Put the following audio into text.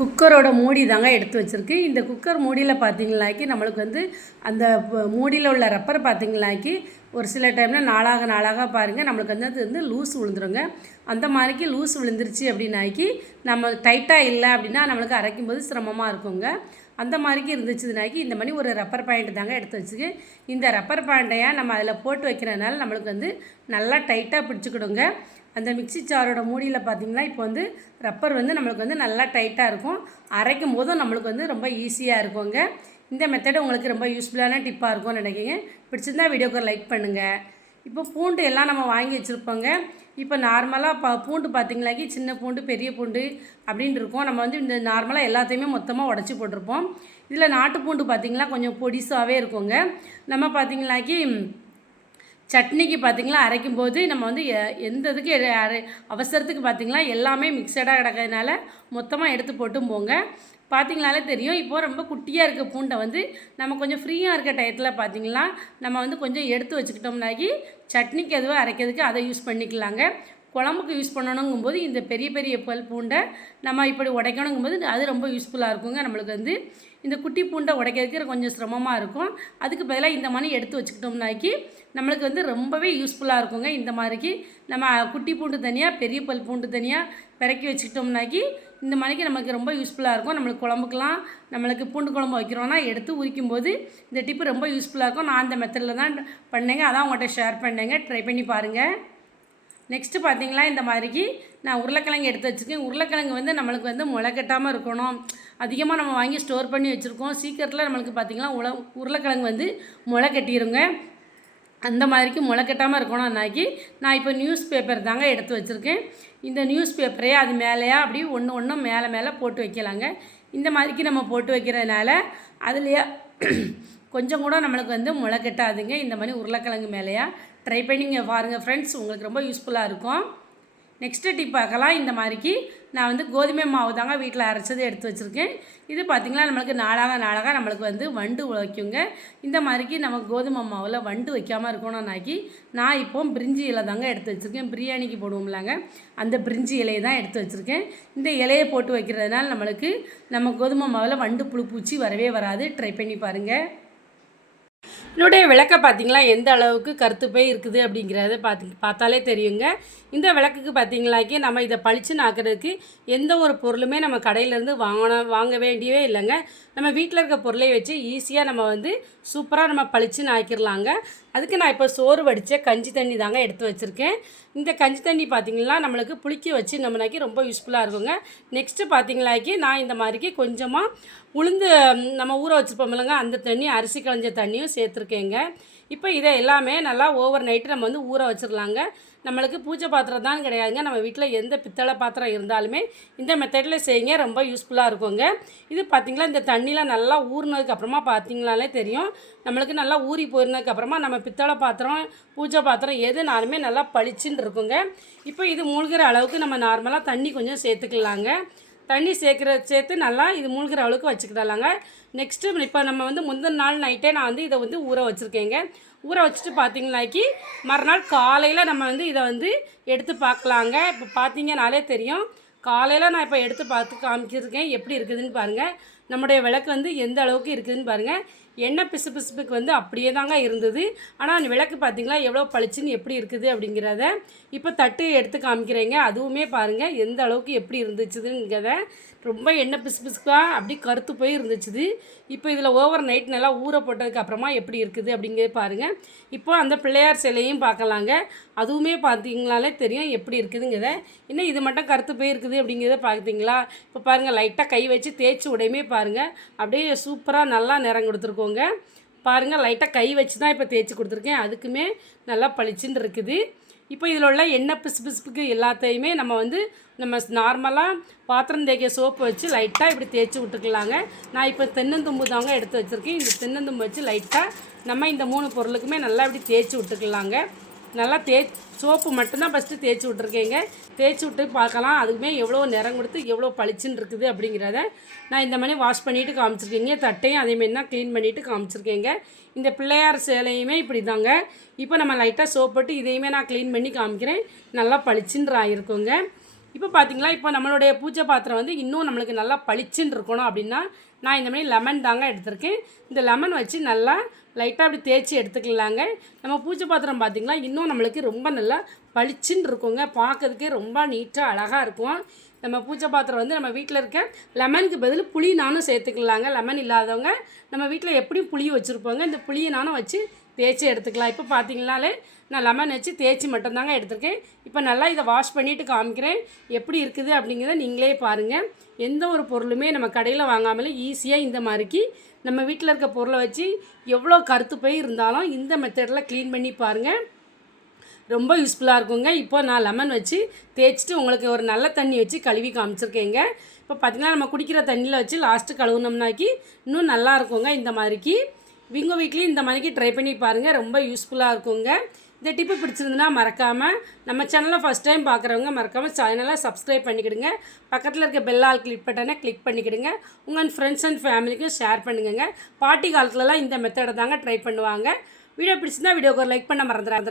குக்கரோட மூடி தாங்க எடுத்து வச்சுருக்கு. இந்த குக்கர் மூடியில் பார்த்தீங்களாக்கி நம்மளுக்கு வந்து அந்த மூடியில் உள்ள ரப்பர் பார்த்தீங்களாக்கி ஒரு சில டைமில் நாளாக நாளாக பாருங்கள் நம்மளுக்கு வந்து அது வந்து லூஸ் விழுந்துருங்க. அந்த மாதிரிக்கு லூஸ் விழுந்துருச்சு அப்படின்னாக்கி நம்ம டைட்டாக இல்லை அப்படின்னா நம்மளுக்கு அரைக்கும் போது சிரமமாக இருக்குங்க. அந்த மாதிரிக்கு இருந்துச்சுனாக்கி இந்த மாதிரி ஒரு ரப்பர் பாயிண்ட் தாங்க எடுத்து வச்சுக்கு. இந்த ரப்பர் பாயிண்ட்டையாக நம்ம அதில் போட்டு வைக்கிறதுனால நம்மளுக்கு வந்து நல்லா டைட்டாக பிடிச்சிக்கிடுங்க. அந்த மிக்சி ஜாரோட மூடியில் பார்த்திங்கன்னா இப்போ வந்து ரப்பர் வந்து நம்மளுக்கு வந்து நல்லா டைட்டாக இருக்கும். அரைக்கும் போதும் நம்மளுக்கு வந்து ரொம்ப ஈஸியாக இருக்குங்க. இந்த மெத்தடு உங்களுக்கு ரொம்ப யூஸ்ஃபுல்லான டிப்பாக இருக்கும்னு நினைக்கிங்க. பிடிச்சிருந்தா வீடியோக்கு லைக் பண்ணுங்கள். இப்போ பூண்டு எல்லாம் நம்ம வாங்கி வச்சுருப்போங்க. இப்போ நார்மலாக பூண்டு பார்த்திங்களாக்கி சின்ன பூண்டு பெரிய பூண்டு அப்படின்ட்டு இருக்கும். நம்ம வந்து இந்த நார்மலாக எல்லாத்தையுமே மொத்தமாக உடச்சி போட்டிருப்போம். இதில் நாட்டு பூண்டு பார்த்திங்களா கொஞ்சம் பொடிசாகவே இருக்குங்க. நம்ம பார்த்திங்களாக்கி சட்னிக்கு பார்த்திங்களா அரைக்கும்போது நம்ம வந்து எந்த இதுக்கு அவசரத்துக்கு பார்த்திங்களா எல்லாமே மிக்சடாக கிடக்கிறதுனால மொத்தமாக எடுத்து போட்டும் போங்க. பார்த்திங்களாலே தெரியும். இப்போது ரொம்ப குட்டியாக இருக்க பூண்டை வந்து நம்ம கொஞ்சம் ஃப்ரீயாக இருக்க டயத்தில் பார்த்திங்களா நம்ம வந்து கொஞ்சம் எடுத்து வச்சுக்கிட்டோம்னாக்கி சட்னிக்கு எதுவும் அரைக்கிறதுக்கு அதை யூஸ் பண்ணிக்கலாங்க. குழம்புக்கு யூஸ் பண்ணணுங்கும்போது இந்த பெரிய பெரிய பூண்டை நம்ம இப்படி உடைக்கணுங்கும்போது அது ரொம்ப யூஸ்ஃபுல்லாக இருக்குங்க. நம்மளுக்கு வந்து இந்த குட்டி பூண்டை உடைக்கிறதுக்கு கொஞ்சம் சிரமமாக இருக்கும். அதுக்கு பதிலாக இந்த மாதிரி எடுத்து வச்சுக்கிட்டோம்னாக்கி நம்மளுக்கு வந்து ரொம்பவே யூஸ்ஃபுல்லாக இருக்குங்க. இந்த மாதிரிக்கு நம்ம குட்டி பூண்டு தனியாக பெரிய பூண்டு தனியாக பிறக்கி வச்சுக்கிட்டோம்னாக்கி இந்த மாதிரிக்கு நமக்கு ரொம்ப யூஸ்ஃபுல்லாக இருக்கும். நம்மளுக்கு குழம்புக்கெலாம் நம்மளுக்கு பூண்டு குழம்பு வைக்கிறோன்னா எடுத்து உரிக்கும் போது இந்த டிப்பு ரொம்ப யூஸ்ஃபுல்லாக இருக்கும். நான் அந்த மெத்தடில் தான் பண்ணேங்க. அதான் உங்கள்கிட்ட ஷேர் பண்ணேங்க. ட்ரை பண்ணி பாருங்கள். நெக்ஸ்ட்டு பார்த்திங்களா இந்த மாதிரிக்கு நான் உருளைக்கிழங்கு எடுத்து வச்சுருக்கேன். உருளைக்கிழங்கு வந்து நம்மளுக்கு வந்து முளை கட்டாமல் இருக்கணும். அதிகமாக நம்ம வாங்கி ஸ்டோர் பண்ணி வச்சுருக்கோம். சீக்கிரத்தில் நம்மளுக்கு பார்த்திங்கன்னா உருளைக்கிழங்கு வந்து முளை கட்டிடுங்க. அந்த மாதிரிக்கு முளை கட்டாமல் இருக்கணும்னாக்கி நான் இப்போ நியூஸ் பேப்பர் தாங்க எடுத்து வச்சுருக்கேன். இந்த நியூஸ் பேப்பரையே அது மேலேயா அப்படி ஒன்று ஒன்றும் மேலே மேலே போட்டு வைக்கலாங்க. இந்த மாதிரிக்கு நம்ம போட்டு வைக்கிறதுனால அதுலேயே கொஞ்சம் கூட நம்மளுக்கு வந்து முளை கட்டாதுங்க. இந்த மாதிரி உருளைக்கிழங்கு மேலேயா ட்ரை பண்ணிங்க பாருங்கள் ஃப்ரெண்ட்ஸ். உங்களுக்கு ரொம்ப யூஸ்ஃபுல்லாக இருக்கும். நெக்ஸ்ட்டு டிப் பார்க்கலாம். இந்த மாதிரிக்கு நான் வந்து கோதுமை மாவு தாங்க வீட்டில் அரைச்சது எடுத்து வச்சுருக்கேன். இது பார்த்திங்கன்னா நம்மளுக்கு நாளாக நம்மளுக்கு வந்து வண்டு வைக்குங்க. இந்த மாதிரிக்கு நம்ம கோதுமை மாவில் வண்டு வைக்காமல் இருக்கணும்னாக்கி நான் இப்போ பிரிஞ்சி இலை தாங்க எடுத்து வச்சுருக்கேன். பிரியாணிக்கு போடுவோம்லாங்க அந்த பிரிஞ்சி இலையை தான் எடுத்து வச்சுருக்கேன். இந்த இலையை போட்டு வைக்கிறதுனால நம்மளுக்கு நம்ம கோதுமை மாவில் வண்டு புழு பூச்சி வரவே வராது. ட்ரை பண்ணி பாருங்கள். என்னுடைய விளக்கை பார்த்திங்களா எந்த அளவுக்கு கருத்து போய் இருக்குது அப்படிங்கிறத பார்த்தாலே தெரியுங்க. இந்த விளக்குக்கு பார்த்திங்களாக்கி நம்ம இதை பளிச்சுன்னு ஆக்கிறதுக்கு எந்த ஒரு பொருளுமே நம்ம கடையிலேருந்து வாங்க வேண்டியவே இல்லைங்க. நம்ம வீட்டில் இருக்க பொருளை வச்சு ஈஸியாக நம்ம வந்து சூப்பராக நம்ம பளிச்சுன்னு ஆக்கிடலாங்க. அதுக்கு நான் இப்போ சோறு வடித்த கஞ்சி தண்ணி தாங்க எடுத்து வச்சுருக்கேன். இந்த கஞ்சி தண்ணி பார்த்திங்கன்னா நம்மளுக்கு புளிக்க வச்சு நம்மனாக்கி ரொம்ப யூஸ்ஃபுல்லாக இருக்குங்க. நெக்ஸ்ட்டு பார்த்திங்களாக்கி நான் இந்த மாதிரிக்கு கொஞ்சமாக உளுந்து நம்ம ஊற வச்சுருப்போம் இல்லைங்க அந்த தண்ணி அரிசி களைஞ்ச தண்ணியும் சேர்த்துருக்கேங்க. இப்போ இதை எல்லாமே நல்லா ஓவர் நைட்டு நம்ம வந்து ஊற வச்சிடலாங்க. நம்மளுக்கு பூஜை பாத்திரம் தான் கிடையாதுங்க. நம்ம வீட்டில் எந்த பித்தளை பாத்திரம் இருந்தாலுமே இந்த மெத்தடில் செய்யுங்க. ரொம்ப யூஸ்ஃபுல்லாக இருக்குங்க. இது பார்த்திங்களா இந்த தண்ணியில் நல்லா ஊறினதுக்கப்புறமா பார்த்திங்களாலே தெரியும். நம்மளுக்கு நல்லா ஊறி போயிருந்ததுக்கப்புறமா நம்ம பித்தளை பாத்திரம் பூஜை பாத்திரம் எதுனாலுமே நல்லா பளிச்சுன்னு இருக்குங்க. இப்போ இது மூழ்கிற அளவுக்கு நம்ம நார்மலாக தண்ணி கொஞ்சம் சேர்த்துக்கலாங்க. தண்ணி சேர்த்து நல்லா இது மூழ்கிற அளவுக்கு வச்சுக்கிடலாங்க. நெக்ஸ்ட்டு இப்போ நம்ம வந்து முந்தின நாள் நைட்டே நான் வந்து இதை வந்து ஊற வச்சுருக்கேங்க. ஊற வச்சுட்டு பார்த்திங்கனாக்கி மறுநாள் காலையில் நம்ம வந்து இதை வந்து எடுத்து பார்க்கலாங்க. இப்போ பார்த்திங்கனாலே தெரியும். காலையில் நான் இப்போ எடுத்து பார்த்து காமிச்சிருக்கேன். எப்படி இருக்குதுன்னு பாருங்கள். நம்முடைய விளக்கு வந்து எந்த அளவுக்கு இருக்குதுன்னு பாருங்கள். எண்ணெய் பிசுபிசுப்புக்கு வந்து அப்படியே தாங்க இருந்தது. ஆனால் அந்த விளக்கு பார்த்திங்களா எவ்வளோ பளிச்சுன்னு எப்படி இருக்குது அப்படிங்கிறத இப்போ தட்டு எடுத்து காமிக்கிறேங்க. அதுவுமே பாருங்கள் எந்த அளவுக்கு எப்படி இருந்துச்சுதுங்கிறத. ரொம்ப எண்ணெய் பிசுபிசுப்பாக அப்படி கருத்து போய் இருந்துச்சுது. இப்போ இதில் ஓவர் நைட் நல்லா ஊற போட்டதுக்கப்புறமா எப்படி இருக்குது அப்படிங்கிறது பாருங்கள். இப்போ அந்த பிள்ளையார் சிலையும் பார்க்கலாங்க. அதுவுமே பார்த்திங்களாலே தெரியும் எப்படி இருக்குதுங்கிறத. இன்னும் இது மட்டும் கருத்து போய் இருக்குது அப்படிங்கிறத பார்த்திங்களா. இப்போ பாருங்கள் லைட்டாக கை வச்சு தேய்ச்சி உடையுமே பாருங்கள் அப்படியே சூப்பராக நல்லா நிறம் கொடுத்துருக்கோங்க. பாருங்கள் லைட்டாக கை வச்சு தான் இப்போ தேய்ச்சி கொடுத்துருக்கேன். அதுக்குமே நல்லா பளிச்சுன்னு இருக்குது. இப்போ இதில் உள்ள எண்ணெய் பிசுபிசுப்புக்கு எல்லாத்தையுமே நம்ம வந்து நம்ம நார்மலாக பாத்திரம் தேய்க்க சோப்பு வச்சு லைட்டாக இப்படி தேய்ச்சி விட்டுக்கலாங்க. நான் இப்போ தென்னந்தும்பு தாங்க எடுத்து வச்சுருக்கேன். இந்த தென்னந்தும்பு வச்சு லைட்டாக நம்ம இந்த 3 பொருளுக்குமே நல்லா இப்படி தேய்ச்சி விட்டுக்கலாங்க. நல்லா சோப்பு மட்டும்தான் ஃபஸ்ட்டு தேய்ச்சி விட்ருக்கேங்க. தேய்ச்சி விட்டு பார்க்கலாம் அதுக்குமே எவ்வளோ நிறம் கொடுத்து எவ்வளோ பளிச்சுன்னு இருக்குது அப்படிங்கிறத நான் இந்த மாதிரி வாஷ் பண்ணிவிட்டு காமிச்சிருக்கேங்க. தட்டையும் அதேமாரி தான் க்ளீன் பண்ணிவிட்டு காமிச்சிருக்கேங்க. இந்த பிள்ளையார் சேலையுமே இப்படி தாங்க. இப்போ நம்ம லைட்டாக சோப் போட்டு இதையுமே நான் க்ளீன் பண்ணி காமிக்கிறேன். நல்லா பளிச்சுன்னு ஆகிருக்குங்க. இப்போ பார்த்தீங்களா, இப்போ நம்மளுடைய பூஜை பாத்திரம் வந்து இன்னும் நம்மளுக்கு நல்லா பளிச்சுன்னு இருக்கணும் அப்படின்னா, நான் இந்த மாதிரி லெமன் தாங்க எடுத்திருக்கேன். இந்த லெமன் வச்சு நல்லா லைட்டாக அப்படி தேய்ச்சி எடுத்துக்கலாங்க. நம்ம பூஜை பாத்திரம் பார்த்திங்களா, இன்னும் நம்மளுக்கு ரொம்ப நல்லா பளிச்சுன்னு இருக்குங்க. பார்க்கறதுக்கே ரொம்ப நீட்டாக அழகாக இருக்கும். நம்ம பூஜை பாத்திரம் வந்து நம்ம வீட்டில் இருக்க லெமனுக்கு பதில் புளி நானும் சேர்த்துக்கலாங்க. லெமன் இல்லாதவங்க நம்ம வீட்டில் எப்படியும் புளி வச்சுருப்போங்க. இந்த புளியை நானும் வச்சு தேய்ச்சி எடுத்துக்கலாம். இப்போ பார்த்தீங்கனாலே நான் லெமன் வச்சு தேய்ச்சி மட்டும்தாங்க எடுத்திருக்கேன். இப்போ நல்லா இதை வாஷ் பண்ணிவிட்டு காமிக்கிறேன் எப்படி இருக்குது அப்படிங்கிறத நீங்களே பாருங்கள். எந்த ஒரு பொருளுமே நம்ம கடையில் வாங்காமலே ஈஸியாக இந்த மாதிரிக்கு நம்ம வீட்டில் இருக்க பொருளை வச்சு எவ்வளோ கருத்து போய் இருந்தாலும் இந்த மெத்தடில் க்ளீன் பண்ணி பாருங்கள். ரொம்ப யூஸ்ஃபுல்லாக இருக்குங்க. இப்போ நான் லெமன் வச்சு தேய்ச்சிட்டு உங்களுக்கு ஒரு நல்ல தண்ணி வச்சு கழுவி காமிச்சிருக்கேங்க. இப்போ பார்த்திங்கன்னா நம்ம குடிக்கிற தண்ணியில் வச்சு லாஸ்ட்டு கழுவுனோம்னாக்கி இன்னும் நல்லா இருக்குங்க. இந்த மாதிரிக்கு உங்கள் வீட்லேயும் இந்த மாதிரிக்கு ட்ரை பண்ணி பாருங்கள். ரொம்ப யூஸ்ஃபுல்லாக இருக்குங்க. இந்த டிப்பு பிடிச்சிருந்துன்னா மறக்காமல் நம்ம சேனலை ஃபஸ்ட் டைம் பார்க்குறவங்க மறக்காமல் சேனலை சப்ஸ்கிரைப் பண்ணிக்கிடுங்க. பக்கத்தில் இருக்க பெல் ஆல் கிளிக் பட்டனை கிளிக் பண்ணிக்கிடுங்க. உங்கள் ஃப்ரெண்ட்ஸ் அண்ட் ஃபேமிலிக்கும் ஷேர் பண்ணுங்க. பாட்டி காலத்துலலாம் இந்த மெத்தடை தாங்க ட்ரை பண்ணுவாங்க. வீடியோ பிடிச்சிருந்தா வீடியோக்கு ஒரு லைக் பண்ண மறந்துடாங்க.